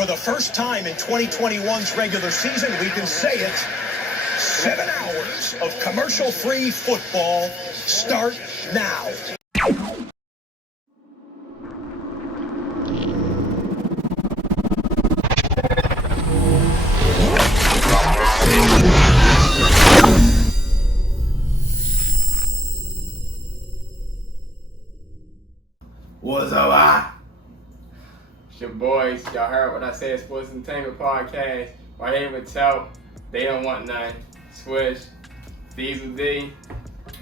For the first time in 2021's regular season, we can say it. 7 hours of commercial-free football start now. What's up, It's your boys. Y'all heard what I said, Sports Entertainment Podcast. Right here with Telp. They don't want none. Swish. Diesel D.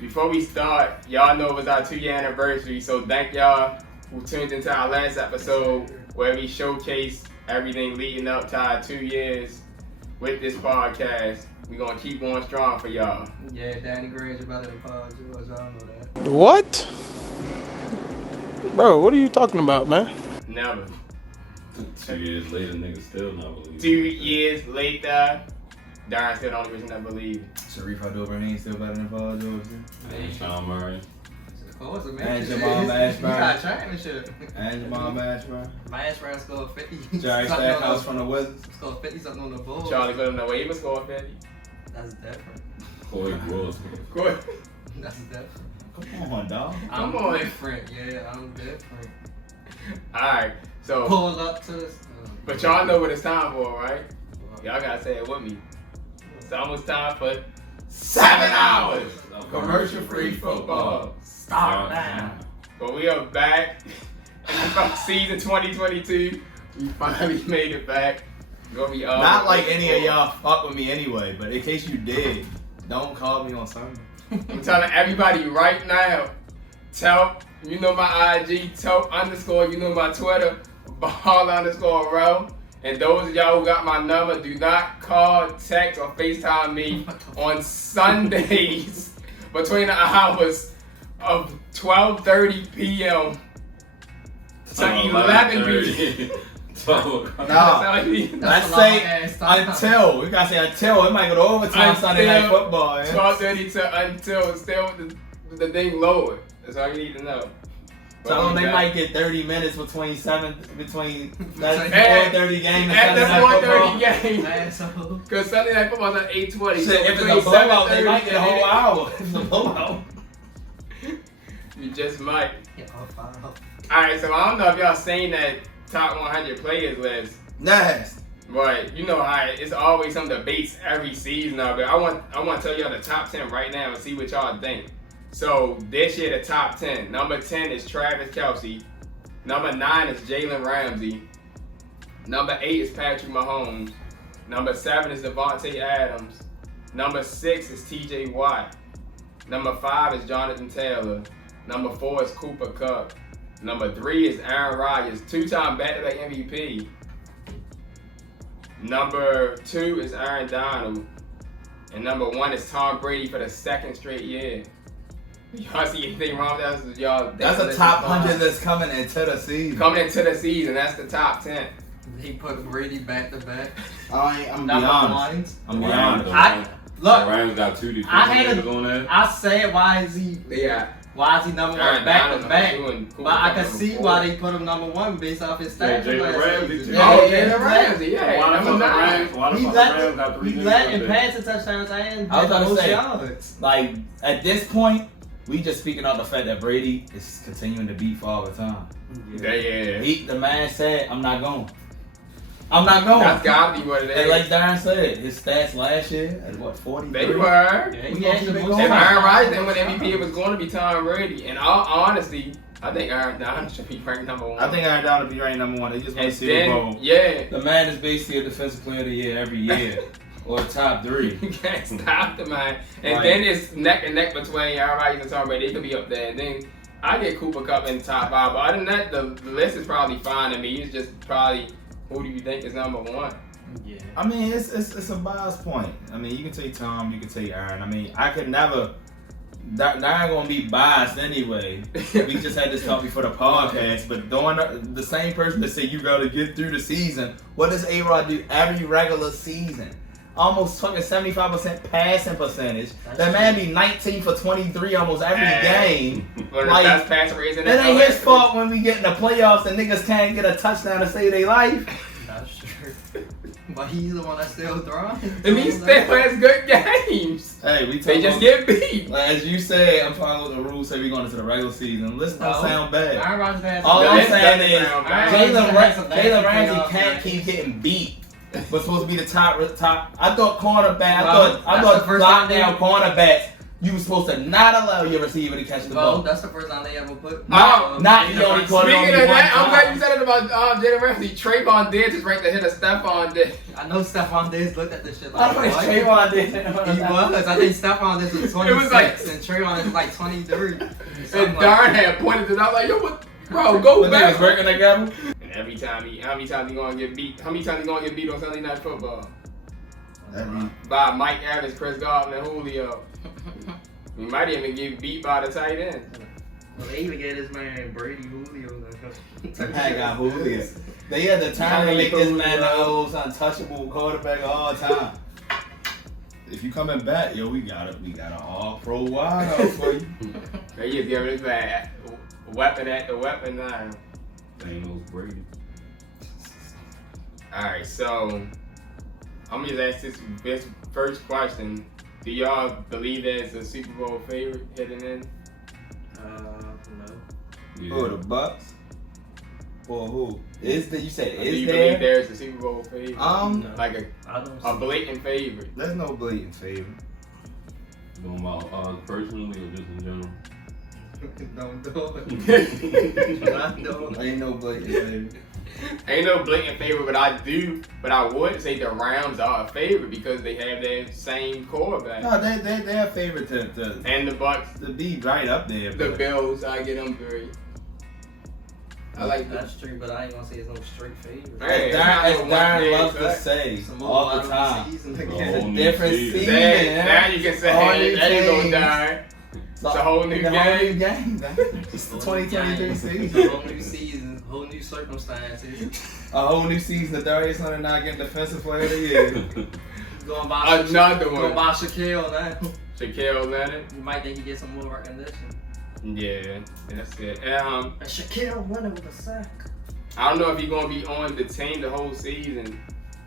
Before we start, y'all know it was our 2-year anniversary, so thank y'all who tuned into our last episode where we showcased everything leading up to our 2 years with this podcast. We're going to keep going strong for y'all. Yeah, Danny Granger about to apologize. I don't know that. What? Bro, what are you talking about, man? Never. 2 years later, niggas still not believing. 2 years later, Darrin still the only reason I believe. Sharif Abdul-Rahim still better than Paul George. And Sean Murray. Close it, man. And Jamal Mashburn. You got trying and shit. And Jamal Mashburn. Mashburn scored 50. Jerry Stackhouse from the Wizards. Scored 50 something on the Bulls. Charlie put him the way he was scoring 50. That's different. Corey Gross. Good. That's different. Come on, dog. I'm Come on. different. Yeah, I'm different. Alright, so, Pull up to this. but y'all know what it's time for, right? Y'all gotta say it with me. It's almost time for 7 hours of commercial-free football. Start now. But we are back from season 2022. We finally made it back. Gonna be all Not like any of y'all fuck with me anyway, but in case you did, don't call me on Sunday. I'm telling everybody right now, Telp, you know my IG, Telp _ you know my Twitter, ball_row. And those of y'all who got my number, do not call, text, or FaceTime me on Sundays between the hours of 12:30 p.m. to 11 p.m. No, let's say until. We gotta say until. It might go to overtime Sunday night football. 12:30 to until still the thing lower. That's all you need to know. Tell them they might get 30 minutes between that 4:30 game and at Sunday the night football. 4:30 game. Asshole. Because Sunday night football's at 8:20. Shit, So if it's between a blowout, they 7:30 might get a whole and hour. If it's a blowout. you just might. Yeah, fine. Alright, so I don't know if y'all seen that top 100 players list. Nice. But you know how it's always some debates every season of it. I want to tell y'all the top 10 right now and see what y'all think. So this year the top 10. Number 10 is Travis Kelce. Number 9 is Jalen Ramsey. Number 8 is Patrick Mahomes. Number 7 is Devontae Adams. Number 6 is TJ Watt. Number 5 is Jonathan Taylor. Number 4 is Cooper Kupp. Number 3 is Aaron Rodgers, 2-time back-to-back MVP. Number 2 is Aaron Donald. And number 1 is Tom Brady for the 2nd straight year. Y'all see anything wrong with that? Y'all, That's a top 100 that's coming into the season. Coming into the season, that's the top 10. He put Brady back to back. I'm be Number honest. I'm be honest. Look, Rams got 2 defensive I had niggas on that. I said why is he number 1 back to back? But I can see why they put him number 1 based off his stats. Jalen Ramsey too. Jalen Ramsey, yeah. Why the Number fuck the 9. Rams? Why the He fuck the Rams got 3 He niggas led on in there? passing touchdowns and I was about to most say, yards. like, at this point, we just speaking on the fact that Brady is continuing to beat for all the time. Yeah. The man said, I'm not going. I'm not going. That's gotta be what it And is. like Darrin said, his stats last year at what, 43? They were. Yeah, he actually If most If Aaron Aaron Rodgers didn't win MVP, it was going to be Tom Brady. And all honesty, I think Aaron Donald should be ranked number 1. I think Aaron Donald will be ranked number 1. They just want And to see the then, ball. yeah. The man is basically a defensive player of the year every year. Or top 3. You can't stop the man. And Right. then it's neck and neck between Aaron Rodgers and Tom Brady. They could be up there. And then I get Cooper Kupp in the top 5. But other than that, the list is probably fine to me. It's just probably, who do you think is number 1? Yeah. I mean, it's a bias point. I mean, you can take Tom, you can take Aaron. I mean, I could never. They're not gonna be biased anyway. We just had this talk before the podcast, but doing the same person that said you gotta get through the season. What does A-Rod do every regular season? Almost fucking 75% passing percentage. That man be 19 for 23 almost every game. Like, that's pass rates in it ain't his fault when we get in the playoffs and niggas can't get a touchdown to save their life. That's true. But he's the one that's still throwing. And he still has good games. Hey, we They just get beat. Like, as you say, I'm following the rules. Say we going into the regular season. Listen, don't sound bad. Aaron Rodgers has All I'm saying is Jalen Jalen Ramsey can't keep getting beat. But supposed to be the top. I thought cornerback. I thought lockdown cornerbacks. You were supposed to not allow your receiver to catch the ball. That's the first time they ever put. Not the only corner. Speaking of that, I'm glad you said it about Jalen Ramsey. Trayvon Diggs is right to hit a Stephon Diggs. I know Stephon Diggs looked at this shit I like, thought Trayvon did. He was. I think Stephon Diggs was 26 and Trayvon is like 23. And Darrin had pointed it out like, yo, what? Bro, go back. Working together. And how many times he gonna get beat? How many times he gonna get beat on Sunday Night Football? By Mike Evans, Chris Godwin, and Julio. He might even get beat by the tight end. Well, they even gave this man Brady Julio. I got Julio. They had the time to make this man the most untouchable quarterback of all time. If you coming back, yo, we got an all-pro wide out for you. They just giving this man weapon at the weapon now. Thanos Brady. Alright, so I'm just ask this first question. Do y'all believe there's a Super Bowl favorite heading in? No. Yeah. Who, the Bucks? Or who? You said Do you believe there's a Super Bowl favorite? No. Like I don't a blatant favorite. There's no blatant favorite. Going about personally or just in general? Don't do it. Ain't no blatant favorite. Ain't no blatant favorite, but I would say the Rams are a favorite because they have that same quarterback. No, they're a favorite to And the Bucks, be right up there. the but Bills, I get them three. I like that. That's true, but I ain't gonna say it's no straight favorite. Hey, as it's not Darrin no loves one to day, say Some all more the time. season The again. It's a whole new different season. season. Now you can say, All hey, new that ain't teams. gonna die. It's a whole new The whole new game. game, man. It's the 2023 season. Whole new season, whole new circumstances. A whole new season. The Darius Hunter not getting defensive player of the year. Going by Another one. Going by Shaquille now. Shaquille Leonard. You might think he gets some more recognition. Yeah, that's it. And Shaquille winning with a sack. I don't know if he's gonna be on the team the whole season.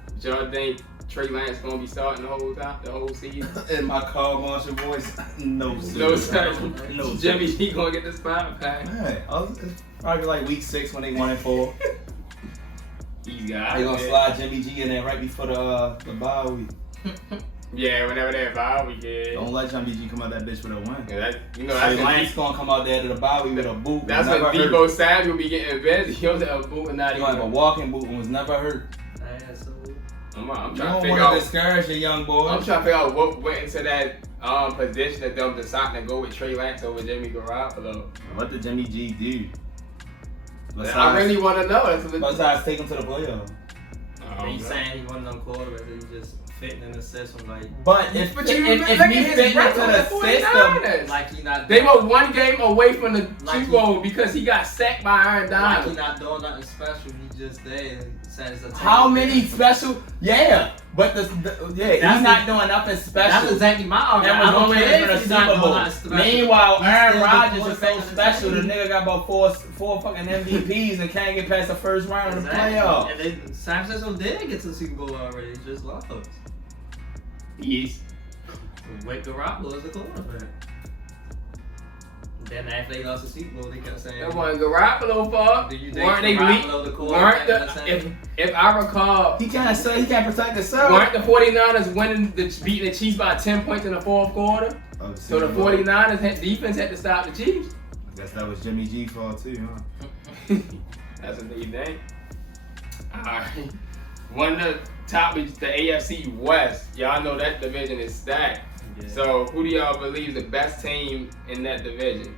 But y'all think Trey Lance gonna be starting the whole season? In my Carl Marshall voice, no sir. No, sir. No, Jimmy G gonna get the spot back. Man, it's probably like week 6 when they 1-4. He's got They gonna slide Jimmy G in there right before the bye week. Yeah, whenever they're bye week, yeah. Don't let Jimmy G come out that bitch with a win. Yeah, that's Hey, Lance gonna come out there to the bye week with a boot. That's when Debo Samuel be getting busy. He'll have a boot and not He gonna have a even. walking boot and was never hurt. I'm You trying to don't figure want to out. discourage your young boy. I'm trying to figure out what went into that position that them deciding to go with Trey Lance over Jimmy Garoppolo. What did Jimmy G do? I really want to know. Besides take him to the playoffs. He's saying he one of them quarterbacks that he just fitting in the system like. But if But he you look fit at into his record the with the system, 49ers. Like he not. They were one game away from the Like Super Bowl because he got sacked by Aaron Like he Donald. not doing nothing special. He just there. Saying it's a how team. many special? Yeah, but he's not doing nothing special. That's exactly my argument. That was I don't only care for the if he's not Super doing Bowl. nothing special. Meanwhile, He's Aaron still the Rodgers is quarterback so of the special. The team. nigga got about four fucking MVPs and can't get past the first round of the playoffs. And they, San Francisco did get to the Super Bowl already. Just lost. Yes. Wake Garoppolo is the quarterback. Then after they lost the Super Bowl, they kept saying. That wasn't Garoppolo fault. Do you think Weren't they Garoppolo the quarterback of the team? if I recall, He can't protect himself. weren't the 49ers beating the Chiefs by 10 points in the fourth quarter? Oh, So the 49ers defense had to stop the Chiefs. I guess that was Jimmy G's fault too, huh? That's what they think. Alright. One of the top is the AFC West. Y'all know that division is stacked. Yeah. So who do y'all believe is the best team in that division?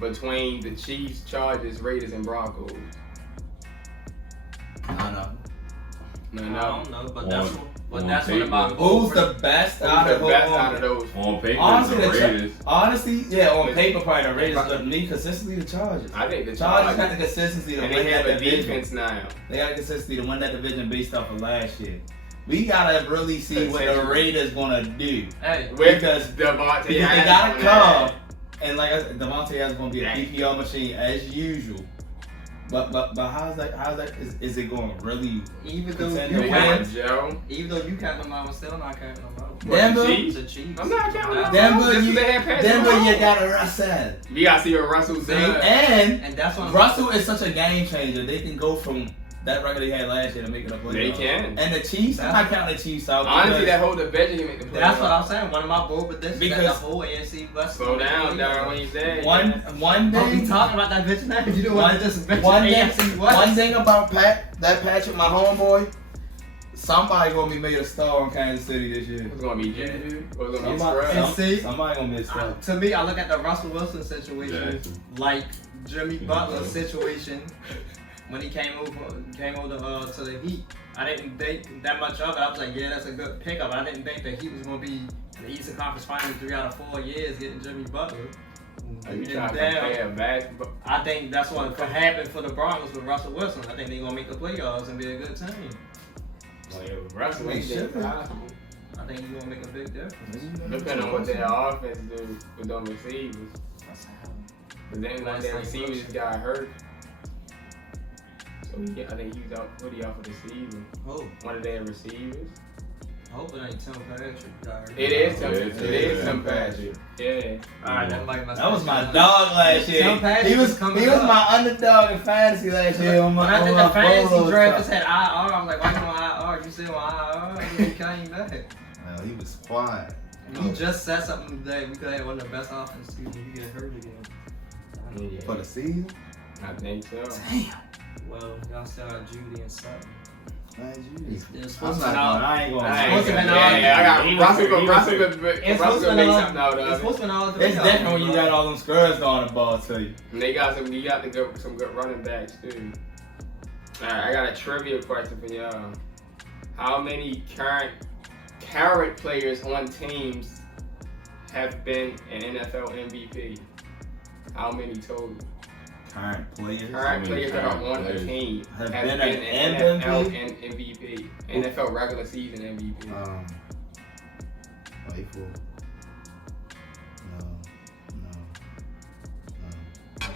Between the Chiefs, Chargers, Raiders, and Broncos. I don't know. No. I don't know, but On- that's on what paper. about Who's the best out Who's of the best out of those? On paper, Honestly, the the Raiders. Honestly, yeah, on paper probably the Raiders, but me consistently the Chargers. I think the Chargers got Chargers. the consistency to And win they have that a division. defense now. They got the consistency to win that division based off of last year. We gotta really see what the Raiders gonna do. Hey, With Because Devontae they Adams gotta on come, that. and like Devontae is gonna be a PPR machine as usual. But how's that? Is it going really? Even though contend you to count, win? Joe. even though you count them out, I'm still not counting them out. Denver? The Chiefs. I'm not counting them out. Denver, This you, is they had Patrick Denver, you Mahomes. gotta Russell. We gotta see what Russell's doing. And that's what Russell is such a game changer. They can go from that record they had last year to make it a playoff. They can. And the Chiefs, I'm not counting the Chiefs out. Honestly, because- that whole division can make the playoffs. That's what I'm saying. One of my bold predictions is that the Because- whole AFC West. Slow down, Darrin, when you say One Are we thing. talking about that bitch now? You don't want to just mention One AFC West. One thing about Patrick, my homeboy, somebody gonna be made a star in Kansas City this year. It's gonna be Juju. It's gonna be Somebody, Scrub. see? somebody gonna be a star. To me, I look at the Russell Wilson situation Jackson. like Jimmy Butler's situation when he came over to the Heat. I didn't think that much of it. I was like, yeah, that's a good pickup. I didn't think that he was going to be in the Eastern Conference Finals 3 out of 4 years getting Jimmy Butler. Are you And trying to then, compare basketball? I think that's what could happen for the Broncos with Russell Wilson. I think they're going to make the playoffs and be a good team. Russell They Wilson should. possible. I think he's going to make a big difference. Depending on what their offense do with them receivers. But then when their receivers got hurt. So I think he was out. What he out for the season? Oh, One of their receivers. I hope it ain't Tim Patrick. It is Tim. Yeah, It is Tim Patrick. Yeah. Alright, that might mess That was up. my dog last year. Tim Patrick He was is coming my up. underdog in fantasy last year. When I did the fantasy photos draft, it stuff. said IR. I was like, why you on IR? You still on IR? And then he came back. Well, he was quiet. He just said something today. We could have one of the best offense teams if you get hurt again. For the season? I think so. Damn. Well, y'all still got Judy and Sutton. Man, It's I'm supposed not to going. be I ain't going. I supposed to ain't be gonna- all- yeah, I got He was Russell. hurt. Russell It's could supposed to make be something out It's of it. supposed to be all three. It's different when you got all them scrubs throwing the ball to you. And they got some. You got some good running backs too. All right, I got a trivia question for y'all. How many current players on teams have been an NFL MVP? How many total? Current players. Current players that are current on the players team have have been been an an NFL MVP? and MVP, NFL regular season MVP. Wait for. No.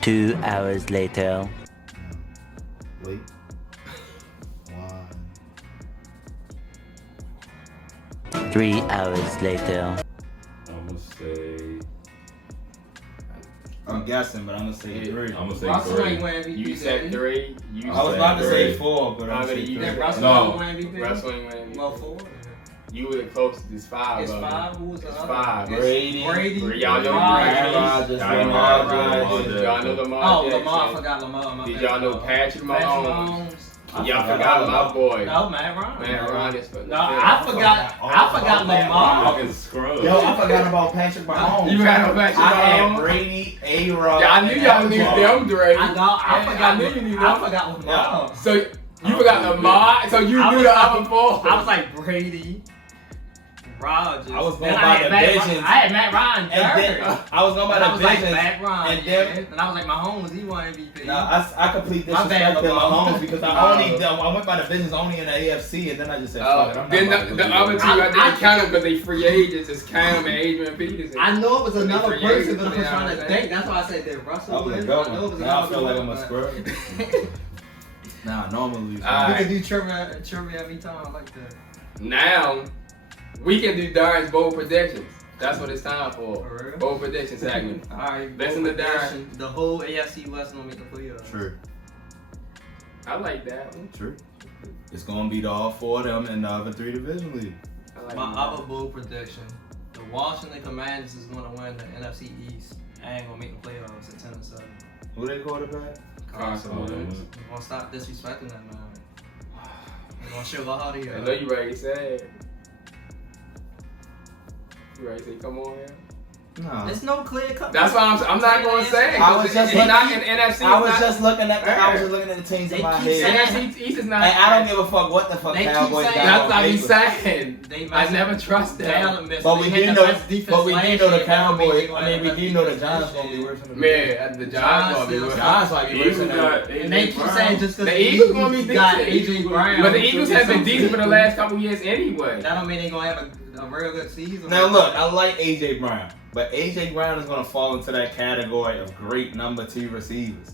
2 hours later. Wait. 1. 3 hours later. I'm gonna say. I'm guessing, but I'm gonna say 3. I'm gonna say Russell ain't 3. win MVP. You said 3. You I was said about to say 3. 4, but How I'm many saying you 3. think Russell No. ain't win MVP. Russell ain't win. Well, 4. You were the closest. It's 5. It's of them. 5. Who was the It's other? 5. Brady. Brady. Y'all know Rodgers. Brady. Lamar Jackson. Y'all know Lamar Oh, Jackson. Lamar. I forgot Lamar. My Did bad. y'all know Patrick Mahomes? I Y'all forgot forgot about my boy. No, Matt Ryan. Man, Ron is for No, I forgot Lamar. Fucking scrub. Yo, I forgot about Patrick Mahomes. You forgot about Patrick I had Mahomes? Brady, A-Rod. Yeah, I knew y'all knew them, Dre. I know. I forgot. I knew you knew I them. forgot Lamar. So you forgot Lamar. So you I knew was the like- other 4. I was like Brady, Rodgers. I was going Then by I had Matt divisions. Ryan- I had Matt Ryan And then third. I was going And I by was like divisions. Matt Ryan. and then- And I was like Mahomes. He won MVP. No, I complete My bad, disrespected Lamar. Mahomes because I went by divisions only in the AFC, and then I just said, fuck it, I'm Then not about to the do other that. two, I I- didn't count them because they free agents. Just count them and Adrian Peterson. I know it was another Free person, agents, but I'm you know trying what to I'm think. That's why I said did Russell That was a win? good I know it was one. Now I another feel like one, I'm a but- scrub. Nah, normally. We Alright. can do trivia every time. I like that. Now we can do Darrin's bold predictions. That's what it's time for. For real? Bold prediction segment. Alright, Listen to Darrin. The whole AFC West gonna make the playoffs. True. I like that one. True. It's gonna be all 4 of them in the other 3 division leagues. I like My that. other bold prediction: the Washington Commanders is gonna win the NFC East. I ain't gonna make the playoffs at 10-7. Who they quarterback? Carson Wentz. We're gonna stop disrespecting that man. We're gonna show how he I know you ready to say it. You ready to say come on here? No. There's no clear cut. That's why I'm not going to say it. I was just it's not looking- in NFC. I was just looking at the teams They in my keep head. saying- NFC East is not. And I don't give a fuck what the fuck They keep Cowboys saying- got That's on what I'm paper. saying. They I never trust them. But we do know the Cowboys. I mean, we do know the Giants gonna be worse than the Man, the Giants gonna be worse. Giants might be worse than got the And they keep saying just because The Eagles gonna be got decent. AJ Brown. But the Eagles have been decent for the last couple years anyway. That don't mean they gonna have a real good season. Now look, I like AJ Brown, but AJ Brown is gonna fall into that category of great number 2 receivers.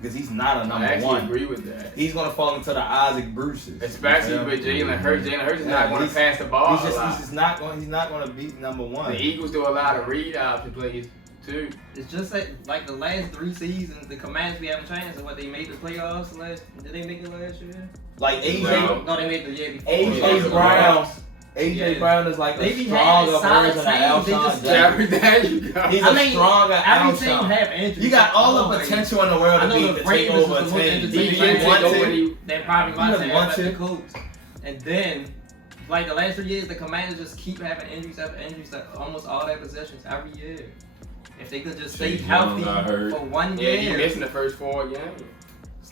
because he's not a I number actually one. agree with that. He's gonna fall into the Isaac Bruces, Especially with Jalen Hurts. Jalen Hurts is not going to pass the ball He's a lot. just not going. He's not going to be number one. The Eagles do a lot of read option plays too. It's just like the last 3 seasons, the Commanders we have a chance of what they made the playoffs last. Did they make it last year? Like AJ, Brown. No, they made the year before. AJ Brown. AJ Brown is like They a be stronger having solid version of teams, they Alshon just- Jeffrey. There you go. He's a stronger every team Alshon. have injuries. You got all the Always. potential in the world I to know be the to take Ravens over is a the most team. entertaining Do you Defense want is to? nobody- They probably You want wouldn't to want have the to. Colts. And then, like the last 3 years, the Commanders just keep having injuries after injuries to almost all their possessions every year. If they could just stay Chase healthy Young got hurt. for 1 Yeah, you year, missing the first 4 games.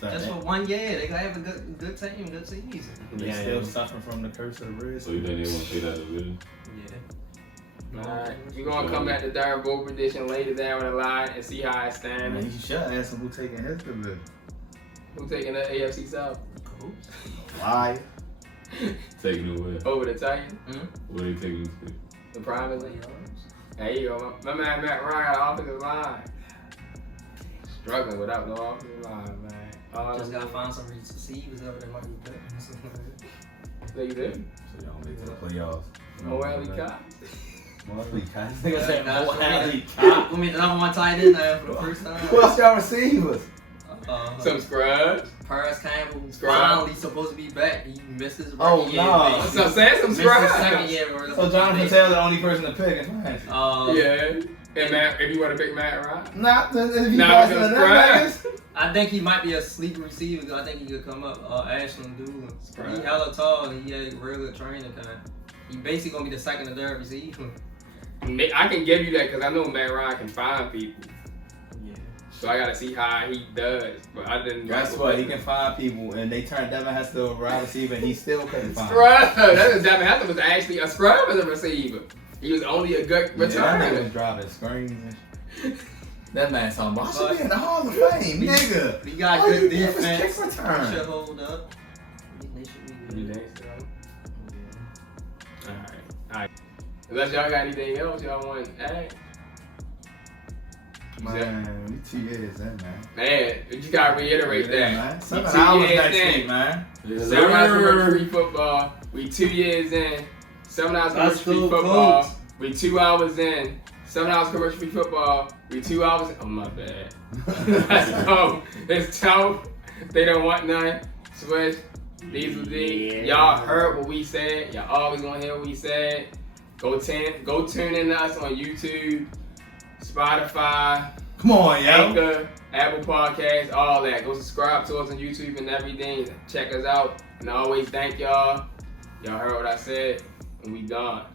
just for 1 year, they could have a good team, good season. They still suffering from the curse of the Reds. So you think they want to take that division? Yeah. Alright, we're gonna come back to Darrin Bowl prediction later down the line and see how it Man, stands. you should ask him who taking his division. Who's taking the AFC South Why? Taking it away. over the Titans? What are you taking it to? The Primus League. There you go. My man Matt Ryan, offensive line. Struggling without no offensive line, man. Just gotta find some receivers over there might be better. They do. So y'all make it to the playoffs. Mo Alley Cox. Mosley Cox. Nigga said Nah, Mo for me, Alley We Cox. made the number 1 tight end there for the first time. Who else y'all receivers? Some scrubs. Paris Campbell Scrub. finally supposed to be back. He missed his Oh, rookie year. no. man. So say some Missed his second scrubs. year. So Jonathan Taylor the only person to pick in fantasy. Yeah. And Matt, if you want to pick Matt Ryan. Not if you Nah, passing them the niggas. I think he might be a sleeper receiver. 'Cause I think he could come up. Ashland Doolin. Scrub. He hella tall and he had real good training. He basically gonna be the second or third receiver. I can give you that because I know Matt Ryan can find people. Yeah. So I gotta see how he does. But I didn't. Guess what? He can find people, and they turned Devin Hester a wide receiver, and he still couldn't find. Scrub. That was Devin Hester was actually a scrub as a receiver. He was only a good Yeah, that nigga returner. was driving screens and shit. That man talking about, I should be in the Hall of Fame, nigga. We got All good you did was defense. kick return. Should hold up. They should be You good. think so? Alright. Unless y'all got anything else y'all want to add. Man, we 2 years in, man. Man, you just gotta reiterate Yeah, that. man. We 7 2 hours years next in. week, man. Seven hours commercial free football. We 2 years in. 7 hours commercial Let's free go, football. Colts. We 2 hours in. 7 hours commercial free football. We 2 hours in. Oh my bad. Let's go. It's Telp. They don't want none. Switch. Diesel D. Y'all heard what we said. Y'all always gonna hear what we said. Go tune in to us on YouTube, Spotify, Come on, yo. Anchor, Apple Podcasts, all that. Go subscribe to us on YouTube and everything. Check us out. And I always thank y'all. Y'all heard what I said, and we gone.